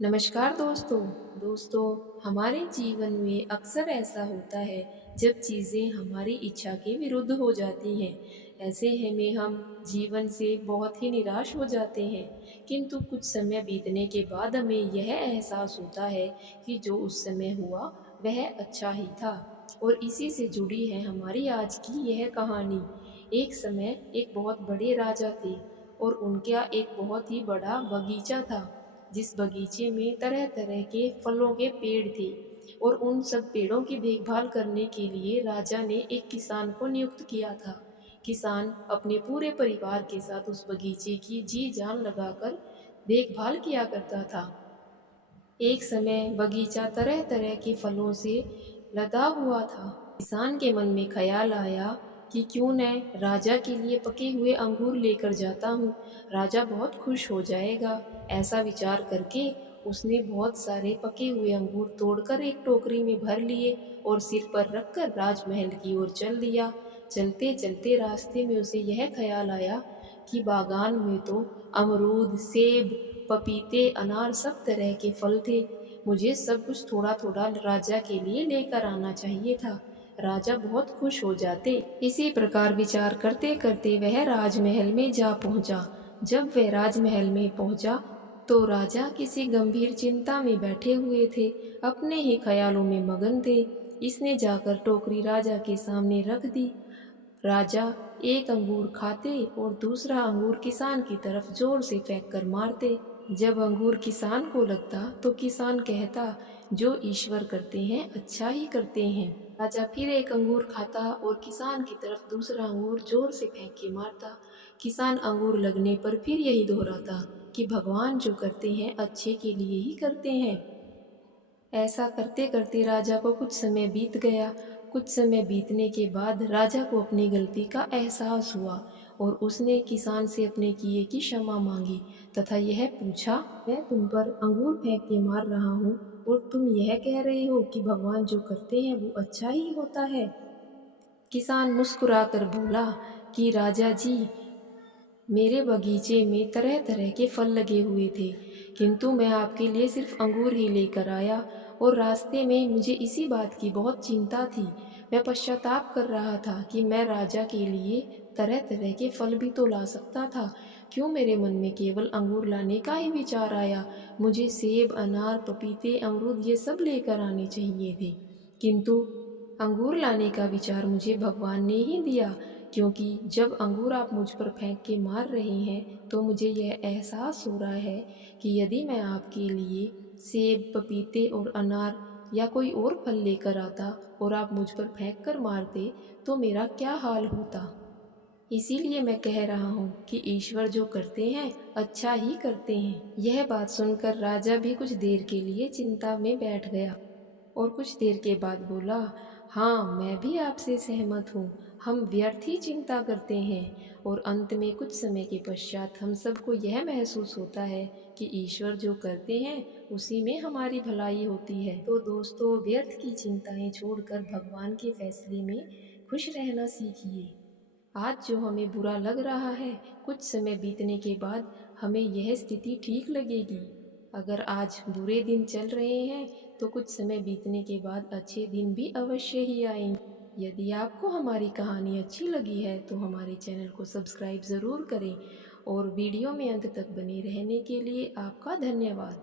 नमस्कार दोस्तों। हमारे जीवन में अक्सर ऐसा होता है जब चीज़ें हमारी इच्छा के विरुद्ध हो जाती हैं। ऐसे में हम जीवन से बहुत ही निराश हो जाते हैं, किंतु कुछ समय बीतने के बाद हमें यह एहसास होता है कि जो उस समय हुआ वह अच्छा ही था। और इसी से जुड़ी है हमारी आज की यह कहानी। एक समय एक बहुत बड़े राजा थे और उनका एक बहुत ही बड़ा बगीचा था, जिस बगीचे में तरह तरह के फलों के पेड़ थे। और उन सब पेड़ों की देखभाल करने के लिए राजा ने एक किसान को नियुक्त किया था। किसान अपने पूरे परिवार के साथ उस बगीचे की जी जान लगाकर देखभाल किया करता था। एक समय बगीचा तरह तरह के फलों से लदा हुआ था। किसान के मन में ख्याल आया कि क्यों न राजा के लिए पके हुए अंगूर लेकर जाता हूँ, राजा बहुत खुश हो जाएगा। ऐसा विचार करके उसने बहुत सारे पके हुए अंगूर तोड़कर एक टोकरी में भर लिए और सिर पर रखकर राजमहल की ओर चल दिया। चलते चलते रास्ते में उसे यह ख्याल आया कि बागान में तो अमरूद, सेब, पपीते, अनार सब तरह के फल थे। मुझे सब कुछ थोड़ा थोड़ा राजा के लिए लेकर आना चाहिए था, राजा बहुत खुश हो जाते। इसी प्रकार विचार करते करते वह राजमहल में जा पहुंचा। जब वह राजमहल में पहुंचा तो राजा किसी गंभीर चिंता में बैठे हुए थे, अपने ही ख्यालों में मगन थे। इसने जाकर टोकरी राजा के सामने रख दी। राजा एक अंगूर खाते और दूसरा अंगूर किसान की तरफ जोर से फेंक कर मारते। जब अंगूर किसान को लगता तो किसान कहता, जो ईश्वर करते हैं अच्छा ही करते हैं। राजा फिर एक अंगूर खाता और किसान की तरफ दूसरा अंगूर जोर से फेंक के मारता। किसान अंगूर लगने पर फिर यही दोहराता कि भगवान जो करते हैं अच्छे के लिए ही करते हैं। ऐसा करते करते राजा को कुछ समय बीत गया। कुछ समय बीतने के बाद राजा को अपनी गलती का एहसास हुआ और उसने किसान से अपने किए की क्षमा मांगी तथा यह पूछा, मैं तुम पर अंगूर फेंक के मार रहा हूँ और तुम यह कह रहे हो कि भगवान जो करते हैं वो अच्छा ही होता है। किसान मुस्कुराकर बोला कि राजा जी, मेरे बगीचे में तरह तरह के फल लगे हुए थे, किंतु मैं आपके लिए सिर्फ अंगूर ही लेकर आया और रास्ते में मुझे इसी बात की बहुत चिंता थी। मैं पश्चाताप कर रहा था कि मैं राजा के लिए तरह तरह के फल भी तो ला सकता था। क्यों मेरे मन में केवल अंगूर लाने का ही विचार आया? मुझे सेब, अनार, पपीते, अमरूद ये सब लेकर आने चाहिए थे, किंतु अंगूर लाने का विचार मुझे भगवान ने ही दिया। क्योंकि जब अंगूर आप मुझ पर फेंक के मार रहे हैं तो मुझे यह एहसास हो रहा है कि यदि मैं आपके लिए सेब, पपीते और अनार या कोई और फल लेकर आता और आप मुझ पर फेंक कर मारते तो मेरा क्या हाल होता। इसीलिए मैं कह रहा हूँ कि ईश्वर जो करते हैं अच्छा ही करते हैं। यह बात सुनकर राजा भी कुछ देर के लिए चिंता में बैठ गया और कुछ देर के बाद बोला, हाँ मैं भी आपसे सहमत हूँ। हम व्यर्थ ही चिंता करते हैं और अंत में कुछ समय के पश्चात हम सबको यह महसूस होता है कि ईश्वर जो करते हैं उसी में हमारी भलाई होती है। तो दोस्तों, व्यर्थ की चिंताएं छोड़कर भगवान के फैसले में खुश रहना सीखिए। आज जो हमें बुरा लग रहा है, कुछ समय बीतने के बाद हमें यह स्थिति ठीक लगेगी। अगर आज बुरे दिन चल रहे हैं तो कुछ समय बीतने के बाद अच्छे दिन भी अवश्य ही आएंगे। यदि आपको हमारी कहानी अच्छी लगी है तो हमारे चैनल को सब्सक्राइब ज़रूर करें और वीडियो में अंत तक बने रहने के लिए आपका धन्यवाद।